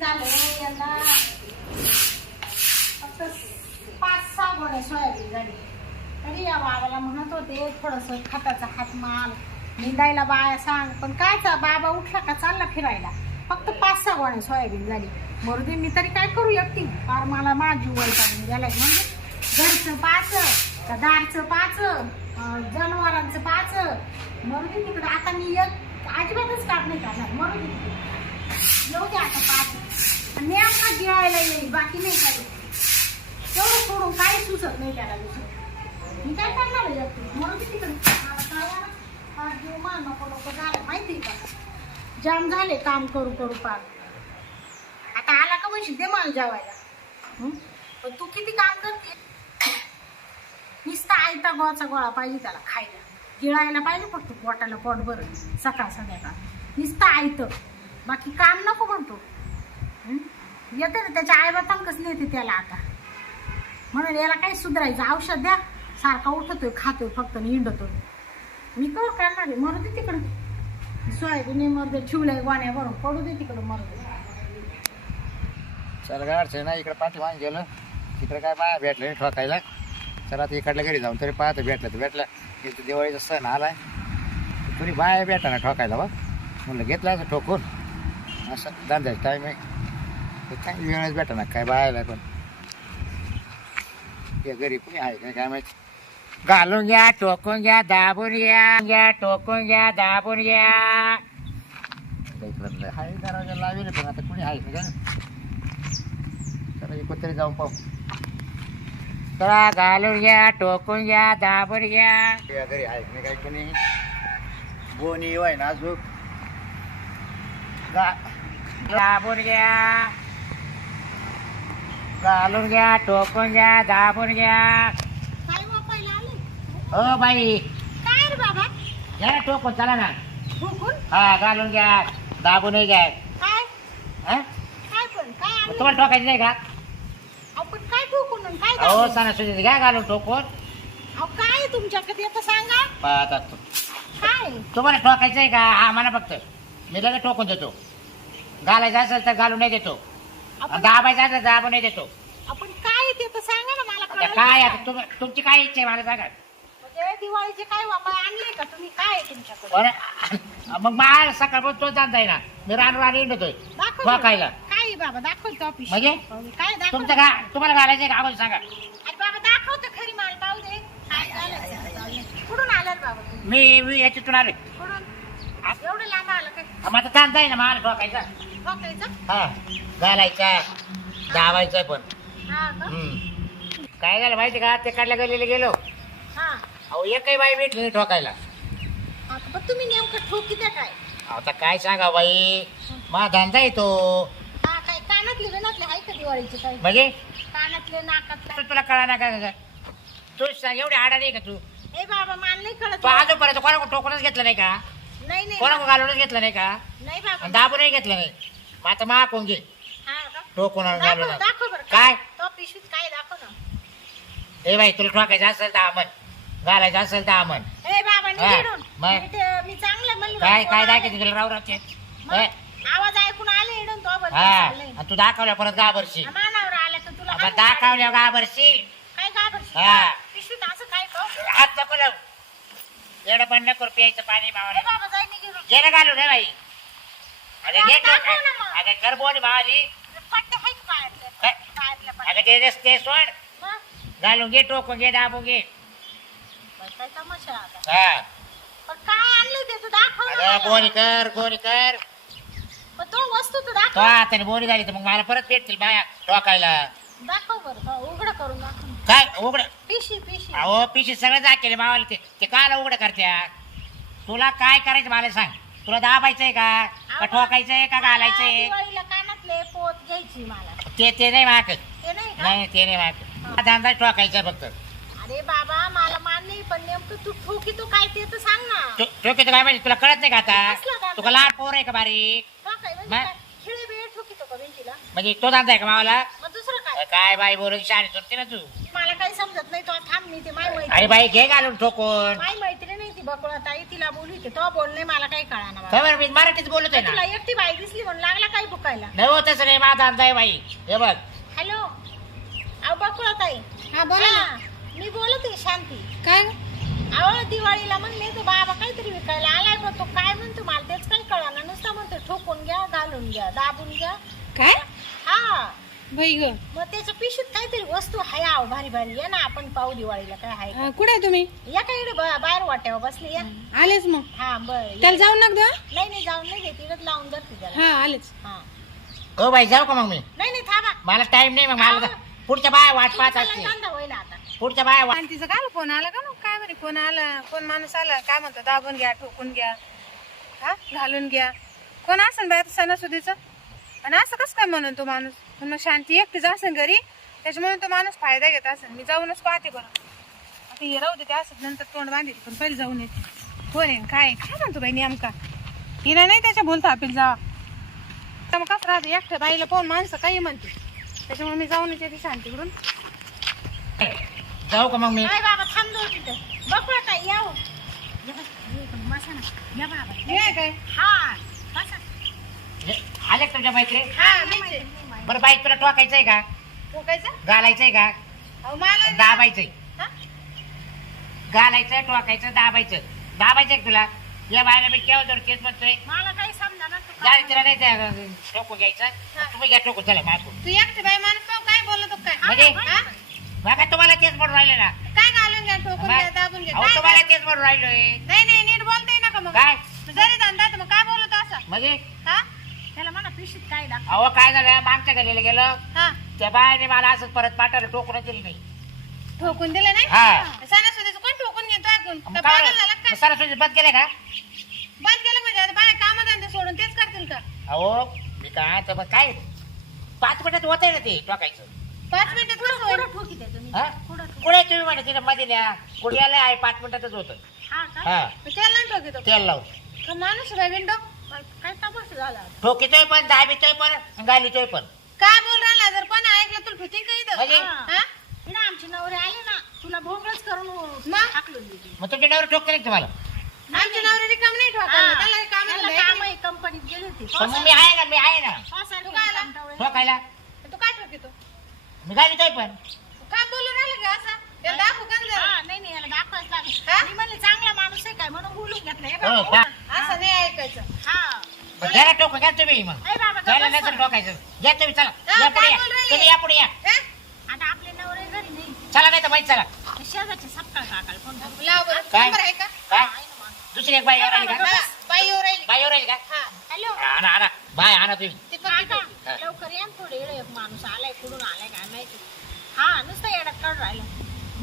चालेल यंदा फक्त पाच सहा गोण्या सोयाबीन झाली. तरी या बाबाला म्हणत होते थोडंसं खताचा हात माल निंदायला बाया सांग. पण कायचा बाबा उठला का चालला फिरायला. फक्त पाच सहा गोण्या सोयाबीन झाली. मरुदे मी तरी काय करू एकटी? फार मला माझी वैतागून गेलाय. म्हणजे घरचं पाच का दारचं पाच जनावरांचं पाच. मरुदे तिकडं. आता मी एक अजिबातच काम नाही करणार. मरुदे तिकडे. येऊ द्या आता पाच आणि नेमका गिळायला येईल बाकी नाही काही. तेवढं सोडून काही सुचत नाही त्याला दुसरं. मी काय करणार आहे जास्त म्हणून किती तिकडे. पाच मान नको नको. झालं. माहिती का? जाम झाले काम करू करू पार आता आला का म्हणशील दे मला जेवायला. पण तू किती काम करते? नुसता आयता गोळाचा गोळा पाहिजे त्याला खायला. गिळायला पाहिजे फक्त पोटाला पोट बरं सकाळ संध्याकाळ. नुसता आयतं. बाकी काम नको म्हणतो. येते ना त्याच्या आईबापांकच नेते त्याला आता. म्हणून याला काही सुधारायचं औषध द्या. सारखा उठतोय खातोय फक्त निंडतो हिंडतोय. मी कवर करणार आहे? मरू दे तिकडं. सोयाबीन मरते ठेवलंय वाण्या भरून. पडू दे तिकडं मरू दे. चल गाडचं ना इकडे पाठी वाहन गेलं. तिकडे काय बाया भेटलं नाही ठोकायला. चला आता इकडल्या घरी जाऊन तरी पाहतो भेटलं तर भेटलं इथं दिवाळीचा सण आलाय. तुरी बाया भेटा ना ठोकायला बघ. म्हणलं घेतलं असं ठोकून. असं धंद्याचा टाईम आहे. चांगली वेळच भेटा ना काय बायाला पण. या घरी कुणी आहे काय काय माहिती? घालून घ्या टोकून घ्या दाबून घ्या घ्या टोकून घ्या दाबून घ्या. हाय दरवाजा पण आता कोणी आहे का चला जाऊन पाहू. चला घालून घ्या टोकून घ्या दाबून घ्या. या घरी आहे नाही काय कोणी? बोनी होय ना अजून? गा- दाबून घ्या घालून घ्या टोकून घ्या दाबून घ्या. काय वापायला आले. हो बाई. काय रे बाबा? घ्या टोकून चला ना. ठोकून हा घालून घ्या. दाबूनही घ्या. काय? हा? काय पण काय आणलं? तुम्हाला टोकायचं नाही का? आपण काय ठोकून आणि काय अहो दाबून? सणासुदीचं घ्या घालून टोकून. अहो काय तुमच्याकडे आता सांगा? पाहता तू काय? तुम्हाला ठोकायचं आहे का? हा म्हणा फक्त. मी लगेच ठोकून देतो. घालायचं असेल तर घालून नाही देतो. आपण दाबायचं असेल तर दाबून नाही देतो. आपण काय आहे ते तर सांगा ना मला आता कळलं काय? आता तुम तुमची काय इच्छा आहे मला सांगा. म्हणजे दिवाळीचे काय वापा आणले का तुम्ही? काय आहे तुमच्याकडे? बरं मग मला सकाळपासून तो जाणता ना. मी रान दाखव काय आहे बाबा? दाखवतो ऑफिस म्हणजे? काय दाखव तुमचं तुम्हाला घालायचं आहे का? अगोदर सांगा. अरे बाबा दाखवतो खरी माल पाहू दे. काय झालं. कुठून बाबा तुम्ही? मी मी याच्यातून आले कुठून? एवढं लांब आलं काय मग आता जाणता आहे ना मला ठोकायचा. ठोकायचं हा घालायचा पण. हा का? हम्म. काय झालं माहिती का? ते काढल्या गेलेले गेलो. हा. अहो एकही बाई भेटली नाही ठोकायला. आता पण तुम्ही नेमकं ठोकी द्या काय? आता काय सांगा बाई? मा धंदा येतो हा काय कानातले विनातले आहे का दिवाळीचे काय म्हणजे? कानातले नाकातले. तू तुला कळा ना काय तू सांग एवढी आडा नाही का तू? ए बाबा मला नाही कळत तू आजोपर्यंत कोणा टोकूनच घेतलं नाही का? नाही नाही. कोणा घालूनच घेतलं नाही का? नाही बाबा. दाबूनही घेतलं नाही. मग आता मा कोण घे. हा का? टोकून आणि. दाखव दाखव बरं. काय? तो पिशवीत काय दाखव ना. ए बाई तुला ठोकायचं असेल तर आमन. घालायचं असेल तर आमन. ए बाबा हा, निघून मग? मी ते- मी चांगलं म्हणलं काय काय? दाखवायचं तुला? रावराचे मग आवाज ऐकून आले इडून तो बरं हा चाललंय. आणि तू दाखवल्या परत घाबरशील. मानावर आला तर तुला आता काय? दाखवल्या घाबरशील. काय घाबरशील? हा. पिशवीत असं काय का? हात नको लावू. एवढं पण नको प्यायचं पाणी ए मावाला बाबा जाय निघून ना घालू रे बाई. अगं घे कर भावाली काय? अगं ते रस्ते सोड? घालून घे टोकून घे दाबून घे. काय हा. काय अगं. बोरी कर बोरी कर. पण तो वस्तू तू तो दाखव हाताने बोरी झाली तर मग मला परत भेटतील बाया टोकायला. दाखव बरं तो उघड करून दाखव काय? उघड? पिशी पिशी. अहो पिशी सगळं दाखले मावाला ते. ते काला उघड करत्या तुला काय करायचं मला सांग. तुला दाबायचंय का? का ठोकायचंय का घालायचंय? दिवाळीला कानातले पोत घ्यायची मला. ते ते नाही माग. ते नाही का? नाही ते नाही माग. धंदा ठोकायचा फक्त. अरे बाबा मला मान नाही पण नेमकं तू ठोकी तू काय ते तर सांग ना. ठोकेचं काय माहिती? तुला कळत नाही का कसलं आता धंदा? तुला लहान पोर आहे का बारीक? म्हणजे मा- काय? खिळे बिळे ठोकीतो का भिंतीला? म्हणजे तो धंदा आहे का मावाला? मग दुसरं काय? काय बाई बोलून शाळेत सुटते ना तू? मला काही समजत नाही तो थांब मी ते माय अरे बाई घे घालून ठोकून. माय बकुळा ताई तिला बोलली होती तो बोलणे मला काही कळाना बाबा. खबर मी मराठीत बोलत आहे तुला ना एकटी बाई दिसली म्हणून लागला काही बुकायला नाही हो तसं नाही माझा अंदाज आहे बाई. हे बघ. हॅलो? अहो बकुळा ताई. हा बोला ना. मी बोलत आहे शांती. काय? अहो दिवाळीला म्हणले तो बाबा काहीतरी विकायला आलाय पण तो काय म्हणतो? मला तेच काही कळाना. नुसता म्हणतो ठोकून घ्या घालून घ्या दाबून घ्या. काय? हा. बाई ग. मग त्याच्या पिशवीत काहीतरी वस्तू आहे आहो भारी भारी. या ना आपण पाहू दिवाळीला काय आहे अं, कुठे आहे तुम्ही? या काय इकडे ब- बाहेर वाट्यावर बसली या. आलेच मग. हा बर त्याला जाऊन नका देऊ, नाही नाही जाऊन नाही घेत. इकडे लावून धरते त्याला. हा आलेच. हा. हो बाई जाऊ का मग मी? नाही नाही थांबा. मला टाइम नाही मग मला पुढच्या बाया वाट पाहत तुमचा असते धंदा होईल आता. पुढच्या बाया वाट आणि तिचं काय फोन आला का ना काय म्हणे फोन आला. कोण माणूस आला काय म्हणतो? दाबून घ्या ठोकून घ्या. हा घालून घ्या. कोण असेल बाय सणासुदीचं? आणि असं कसं काय म्हणून तो माणूस? पण मग शांती एकटीच असेल घरी त्याच्यामुळे तो माणूस फायदा घेत असेल. मी जाऊनच पाहते बरं. आता हे राहू दे ते असं नंतर तोंड बांधेल पण पहिले जाऊन येते. कोण आहे काय काय म्हणतो बाई नेमका? हिला नाही त्याच्या बोलता आपली जावा. तर मग कसं राहते? एकट्या बाईला पाहून माणसं काही म्हणते. त्याच्यामुळे मी जाऊन येते शांतीकडून. जाऊ का मग मी? काय बाबा थांब दोन तिथं बघू आता याव या बसा ना. बाबा. हे काय? हा बसा. हे, आले तुमच्या मैत्री हा मी माहिती. बरं बाई तुला टोकायचंय का? ठोकायचं? घालायचंय का? अहो मला दाबायचंय. हा? घालायचं टोकायचं दाबायचं दाबायचंय का तुला? या बायला मी केव्हा जर केस म्हणतोय. मला काही समजा ना गाडी तिला नाही टोकून घ्यायचं. तुम्ही घ्या टोकून चला मागून तू एकटी बाई माणूस पाहू काय बोलतो काय? म्हणजे? हा? बघा तुम्हाला तेच म्हणून राहिले ना. काय घालून घ्या ठोकून घ्या दाबून घ्या. अहो काय तुम्हाला? तेच म्हणून राहिलोय. नाही नाही नीट बोलता येईल का मग. काय? जरी धंदा तर मग काय बोलतो असं? म्हणजे? हा? त्याला म्हणा पिशीत काय अहो काय झालं? मागच्या गलीला गेलं. हा. त्या बायाने मला असंच परत पाठवलं टोकून दिली नाही. ठोकून दिलं नाही? हा. सणासुदीचं कोण ठोकून घेतो ऐकून मग तर काय पागल झाला? काय सरस्वती बंद केले का? बंद केलं म्हणजे आता बाय काम धंदे सोडून तेच करतील का? अहो मी काय तर मग काय? पाच मिनिटात होत आहे ना ते टोकायचं. पाच मिनिटं थोडं होईल. कुठं ठोकी तुम्ही हा? कुठं ठोकी? कुठे तुम्ही म्हणे तिथे मध्ये न्या कुडियाला आहे? पाच मिनिटातच होतं. हा का? हा. त्याला नाही तेल लावून. का माणूस विंडो काय तपास झाला? ठोकीतोय पण दाबीतोय पण गालीतोय पण. काय बोल राहिला? जर कोण ऐकलं तुला फिटिंग का इथं? म्हणजे? हा? तिला आमचे नवरे आले ना तुला भोंगळच करून मग? टाकलून दिली मग तुमच्या नवर ठोक तुम्हाला. आमच्या नवऱ्या रिकाम नाही ठोकायला. त्याला काम धंदा आहे काम की आहे कंपनीत गेली होती. पण मग मी आहे ना मी आहे ना. पावसाळ्यात तू काय आला? ठोकायला. नाही. तू काय ठोकितो? मी गालीतोय पण. काय बोलून राहिलं का असं? त्याला दाखवू का जरा? हा, नाही नाही याला दाखवायच हा? मी म्हणले चांगला माणूस आहे काय? म्हणून बोलून घेतलं. हे हो का असं नाही ऐकायचं हा घ्या टोक घ्या तुम्ही मग. ए बाबा गप्प तर बस. ठोकायचं घ्या तुम्ही चला. हा, या पुढे या. बोल राहिले? तुम्ही या पुढे या. हा? आता आपले नवरे घरी नाही. चला नाही तर माहिती चला. ते शेजारचे सपकाळ काकाला फोन करू. लाव बरं. काय? नंबर आहे का? काय? आहे ना माणूस. दुसरी एक बाई येऊन राहिली का? हा, बाई येऊ राहिली. बाई येऊन राहिली का? हा. हॅलो. आणा आणा. बाय आणा तुम्ही. ती पण हा. लवकर या ना थोडे येडे एक माणूस आलाय कुठून आलाय काय माहिती. हा नुसतं येडत काढून राहिलं.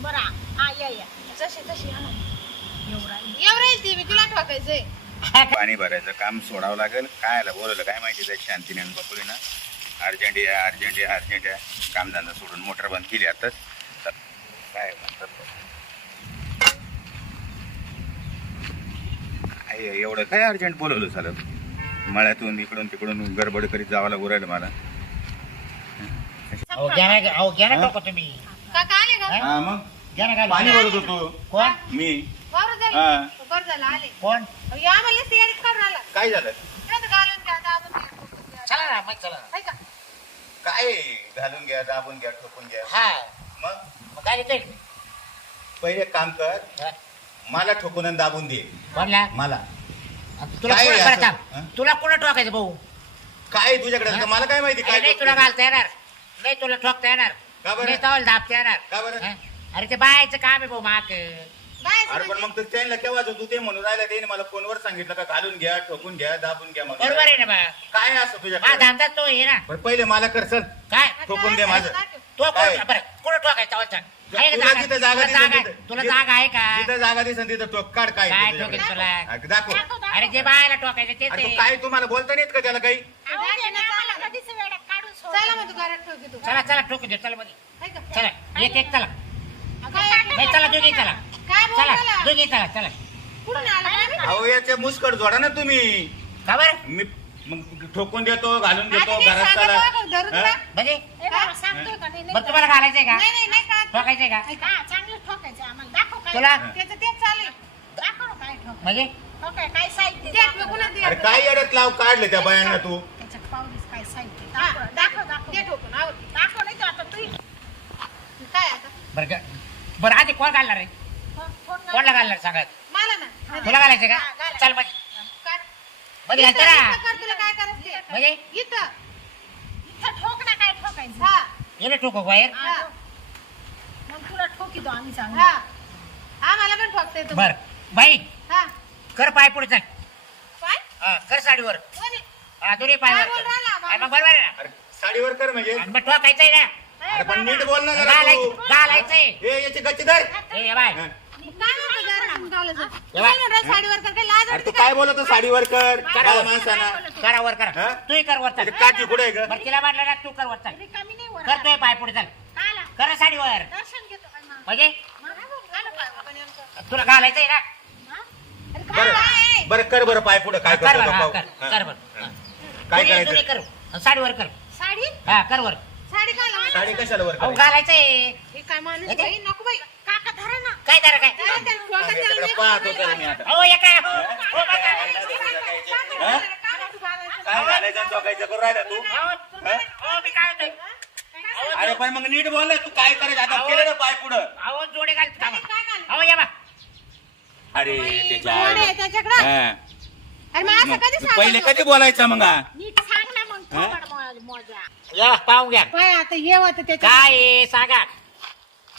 बरं हा या या. जशी तशी येऊ राहिली. येऊ राहील ती मी तिला ठोकायचंय. पाणी भरायचं काम सोडावं लागेल. काय आलं बोलवलं काय माहिती त्या शांतीने आणि बकुलीनं अर्जंट या अर्जंट या अर्जंट या. कामधंदा सोडून मोटर बंद केली आताच. तर काय म्हणतात एवढं काय अर्जंट बोलवलं झालं? मळ्यातून इकडून तिकडून गडबड करीत जावं लागू राहिलं मला. अहो घ्या ना अहो घ्या ना टोक तुम्ही. काका आले का हा? मग? घ्या ना पाणी. भरत होतो. कोण? मी. बरं हा. झालं बरं झालं आले. कोण? आम्हाला तयारीच काढून आला. काय झालं? नाही तर घालून घ्या दाबून घ्या, ठोकून घ्या. चला ना मग चला ना. आहे का? काय? घालून घ्या दाबून घ्या ठोकून घ्या. हा. मग? मग गालीतोय पहिले एक काम कर हा. मला ठोकून आणि दाबून दे. मला. तुला काय कोण असं? बरं थांब. तुला कोण टोकायचं भाऊ? काय तुझ्याकडे? मला काय माहिती अरे काय नाही तुला घालता येणार. नाही तुला ठोकता येणार. का बरं? नाही तवल दाबता येणार. का बरं? हा? अरे ते बायचं काम आहे भाऊ माक अरे पण मग त्यांना केव्हा तू ते म्हणून राहिला त्याने मला फोनवर सांगितलं का घालून घ्या ठोकून घ्या दाबून घ्या मग. बरोबर आहे ना बा काय असं हा तुझ्याकडे धंदा तो आहे ना. पहिले मला कर सर काय? ठोकून दे माझं. तो काय? कोण बरं कोण टोकायचं तवल सांग. आहे का तुला जागा? जिथं जागा तुला दिसेल जागा तिथं- तुला जागा आहे का? जिथं जागा दिसेल तिथं काढ काय काय. ठोकेल तुला? दाखव दाखव, दाखव. अरे जे बायला अरे तू. काय तुम्हाला बोलता नाहीत का त्याला काही? अहो, ते ना आम्हाला कधीच वेड्यात काढून सोडलं. चला मग तू घरात ठोकी तू. चला चला ठोकू दे चला मध्ये का? चला एक एक चला काय नाही चला दोघी चला. काय बोल चला राहिला? दोघी चला चला. कुठून आला काय माहिती? अहो याच्या मुस्कट जोडा ना तुम्ही. का बरं? मी मग ठोकून देतो घालून देतो घरात चला? हा? म्हणजे? ए बाबा, सांगतोय का? नाही? नाही बरं तुम्हाला घालायचंय का? नाही नाही नाही का? ठोकायचंय का? हा, चांगलं ठोकायचं आम्हाला. दाखव काय तुला? त्याचं तेच चालेल. दाखव ना काय ठोक म्हणजे? ठोकाय काय साहित्य दे, फेकूनच दे. अरे काय येड्यात लाव काढले त्या बायांना तू. त्याच्यात पावलीस काय साहित्य? हा, दाखव दाखव. दाखव दे ठोकून, आवड. दाखव नाही तर आता तू. काय आता? बरं का बरं आधी कोण घालणार रे कोणला घालणार सांगत? मला ना. तुला घालायचं हा, का घाला. चल मग. काय? मध्ये इथं- घालतो ना कर, तुला काय करायचं. म्हणजे? इथं. इथं ठोक ना काय ठोकायचं. हा. ठोको बाहेर. हा. मग तुला ठोकी दो आम्ही चांगलं हा. आम्हाला पण येतो बर. बाई हा. कर पाय पुढे चल. काय हा, कर साडीवर. कोणी? हा दोन्ही पाय काय बोल कर. राहिला? हा, मग बरोबर आहे ना? अरे साडीवर कर म्हणजे. आणि मग ठोकायचंय ना. अरे पण नीट बोल ना जरा तू. घालायचं घालायचंय. ए याची गच्चीदार. ए ये बाय. हा. ये साडीवर लाज अरे तू? काय बोलतो साडीवर कर करा. काय माणसाना करा वर कर हा? वर चल काठी कुठे आहे ग बरं तिला म्हटलं ना तू कर वर चल रिकामी नाही वर करतोय पाय पुढे चल काला कर साडीवर दर्शन घेतो काय मग म्हणजे मग घालू पाय वर. नेमकं. तुला घालायचंय ना हा? अरे? बरं कर बरं पाय पुढे काय कर करतो बरं तो हा, पाहू. कर हा. बरं हा. हा. करायचं आणि साडीवर कर साडी हा कर वर साडी काय? साडी कशाला वर अहो करायची? घालायचंय हे काय माणूस? बाई, नको बाई. काय करा काय हा, पाहतो मी आता या काय हो, हा? हो, बघा. हा? काय घालायचं? काय आणि राहिला तू हा? मी काय म्हणतोय अहो, अरे पण मग नीट बोल ना तू काय करायचं आता केलं ना पाय पुढं अहो जोडे घाल थांबा. काय? अहो या बा अरे त्याच्या कोण आहे त्याच्याकडं? हा. अरे मग असं मग कधी तू पहिले सांगायचं? कधी बोलायचं मग हा? नीट सांग ना मग हा? थोबड मो- मोजा या पाहून घ्या पाय आता ये होतं त्याच्या काय आहे, सांगा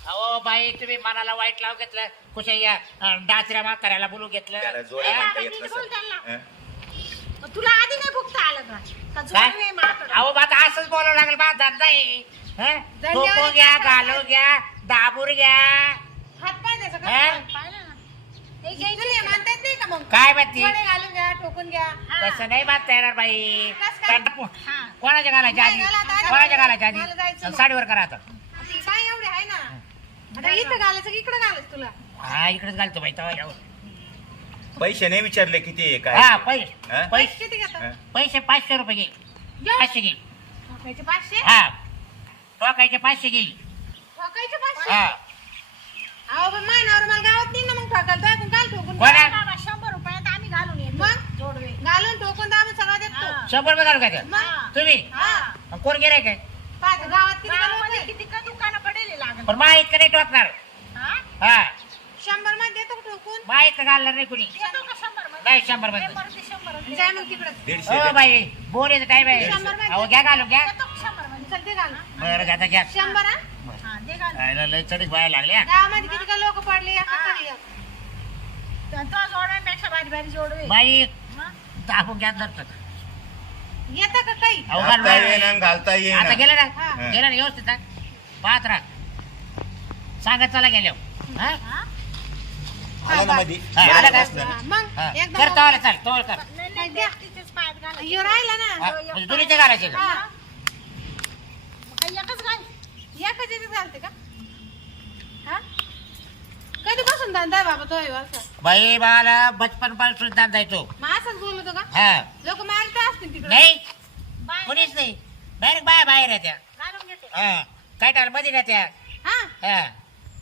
अहो बाई तुम्ही मनाला वाईट लाव घेतलं कुठे या अं, डाचऱ्या म्हाताऱ्याला बोलू घेतलं त्याला जोड्या हा? म्हणता येत नीट नसेल. बोल त्यांना. हा? मग तुला आधी नाही भुकता आलं का का काय जोडवे माकडं? अहो आता असंच बोलावं लागेल बा धंदा आहे हं? घ्या घालू घ्या दाबूर घ्या हात पाय द्यायचं का? हा? पाहिलं ना हे घ्यायचं नाही, म्हणता येत नाही का मग? काय म्हणती जोडे घालून घ्या, ठोकून घ्या. तसं नाही बांधता येणार बाई कसं काय? हा. कोणाच्या घालायच्या आधी नाही घालायचं, आधी कोणाच्या घालायच्या मला जायचं आधी मग. साडीवर करा आता ती बाई एवढी आहे ना. आता इथं घालायचं की इकडं घालायचं तुला? हा इकडेच घालतो बाई तवा यावर. पैसे नाही विचारले किती आहे हा काय पैसे हा? पैसे किती घेतात? हा? पैसे पाचशे रुपये घे पाचशे घे ठोकायचे पाचशे? हा टोकायचे पाचशे घे ठोकायचे पाचशे? हा अहो, पण माझ्यावर मला गावात नाही ना मग ठोकायला. तो ऐकून काल ठोकून कोणा? घ्या. बाबा शंभर रुपयात आम्ही घालून येतो मग? जोडवे घालून ठोकून तर आम्ही सगळं देतो. शंभर रुपये घालू का ते? मग? तुम्ही हा. कोण गेलाय काय पाहत, गावात किती गावामध्ये का दुकानं पण मा इतकं नाही टोकणार. हा? हा. शंभरमध्ये देतो का ठोकून? मा इतकं घालणार नाही कुणी. येतो का शंभरमध्ये? नाही शंभरमध्ये. शंभर ते शंभर जाय मग तिकडं. दीडशे हो. बाई बोरेचा टाइम आहे. शंभरमध्ये. अहो घ्या घालू घ्या. का शंभरमध्ये? चल घाल बरं घ्या आता घ्या. शंभर हा? हा दे घालून. खायला लय चढीक बाया लागल्या. गावामध्ये किती का लोक पडले? एका हा. तरी एक. तो जोडव्यापेक्षा भारी भारी जोडवे बाई हा? दाबून घ्या धरतात येतं का काही? अहो घालू घालता. येईना घालता आता येईना गेलं ना? हा. गेलं ना? व्यवस्थित ना? पाहत राहा. सांगत चला गेल्यावर हा? हा? आला ना मध्ये हा, आला का? हा, मग हा. एकदम कर तवाला चाल तोल कर. नाही नाही द्या. तिथेच पायात घालायचे. ह्यो राहिला ना. म्हणजे दोन्हीचे घालायचे का? हा. मग काही एकच घाल. एकाच याच्यात घालते का? हा? कधीपासून धंदा आहे बाबा तो बाई मला बचपनपासून धंदा येतो मग असंच बोलतो का? हा. लोक मारत असतील तिकडे. नाही. बाय कोणीच नाही. डायरेक्ट बाया बाहेर येत्या. घालून घेते. हा. काय टाळमध्ये हा? हा.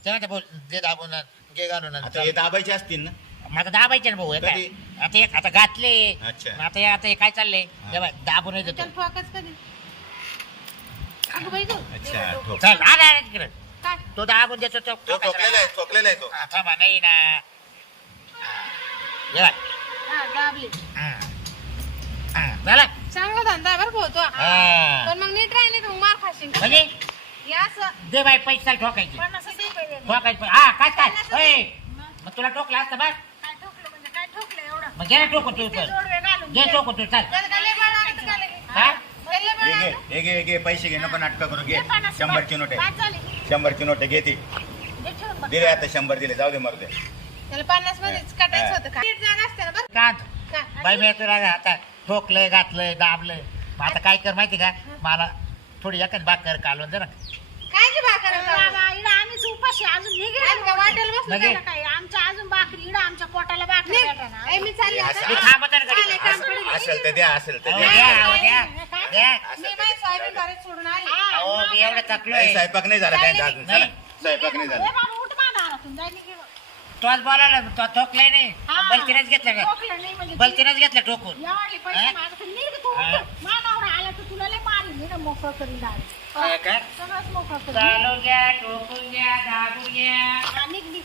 तेव्हा ते बोल दे दाबून घे घालून आता हे दाबायचे असतील ना मग आता दाबायचे ना भाऊ हे काय कधी? आता एक आता घातले अच्छा. मग आता हे- आता हे काय चाललंय हा. हे बघ, दाबून देतो त्याला ठोकच कधी अगं बाई गं. अच्छा ठोक चल आला तिकडे काय तो दाबून देतो तो तो ठोकलेला आहे ठोकलेला आहे तो हा, थांबा नाही ना हा. हे बघ. हा दाबली हा. हा, झालं चांगला धंदा आहे बरं पोहतो हा. पण मग नीट राहिली तर मग मार खाशील? म्हणजे हे असं दे बाई पैसा ठोकायची पन्नास दे ठोकायची हा काय काय? मग तुला टोकला असतं बघ काय ठोकलं म्हणजे काय ठोकलं एवढं? मग घे ना टोको तू ते पण. जोडवे घालून घे घे. तू चल. लय? हा? लय घे घे घे पैसे घे नको नाटक करू घे. पन्नास शंभरची नोट आहे. झाली शंभरची नोट आहे घे ती. दे ठेवून बघ. दिले आता शंभर दिले जाऊ दे मरू दे. त्याला पन्नास मध्येच काटायचं होतं का? नीट जागा असते ना बरं. कांत का? बाई मी तुला आता ठोकलंय घातलंय दाबलंय. मग आता काय कर माहिती का? मला थोडी एकच भाकर कालवून दे ना. काय भाकर बाबा, आम्हीच उपाशी अजून वाटेल बसलो लगे. त्याला काय आमच्या अजून आमच्या पोटाला ए, मी चालली आता. मी थांबत आहे ना घरी. चालेल, काम पडेल. असेल तर द्या असेल तर अहो, द्या द्या, अहो, द्या. द्या. मी माझी सोयाबीन भरायला सोडून आली अहो, मी एवढं काही थकलोय स्वयंपाक नाही झाला काय अजून चला नाही. स्वयंपाक नाही झाला उठ मा दारातून जाय निघे बघ. तो आज बोलायला तो नाही हा. बलतीनच घेतलं का ठोकलं नाही म्हणजे बलतीनच घेतलं ठोकून यावाले पैसे हा? मागत निघ तू हा? मानावर आला तर तुला लय मारीन मी ना मोकळं करीन डाळ हा का? सगळंच मोकळं करीन चालू घ्या ठोकून घ्या दाबून घ्या हा, निघ निघ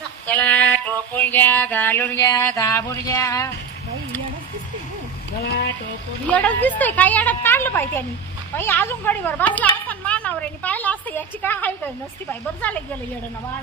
जा. चला ठोकून घ्या घालून घ्या दाबून घ्या बाई, येडच दिसते तू. चला ठोकून येडच दिसतंय काय काढलं बाई त्यांनी? बाई अजून घडीवर बसला असताना मानावर पाहिलं असतं याची काय हाय काय नसती बाई बरं झालं गेलं येडं ना वाळ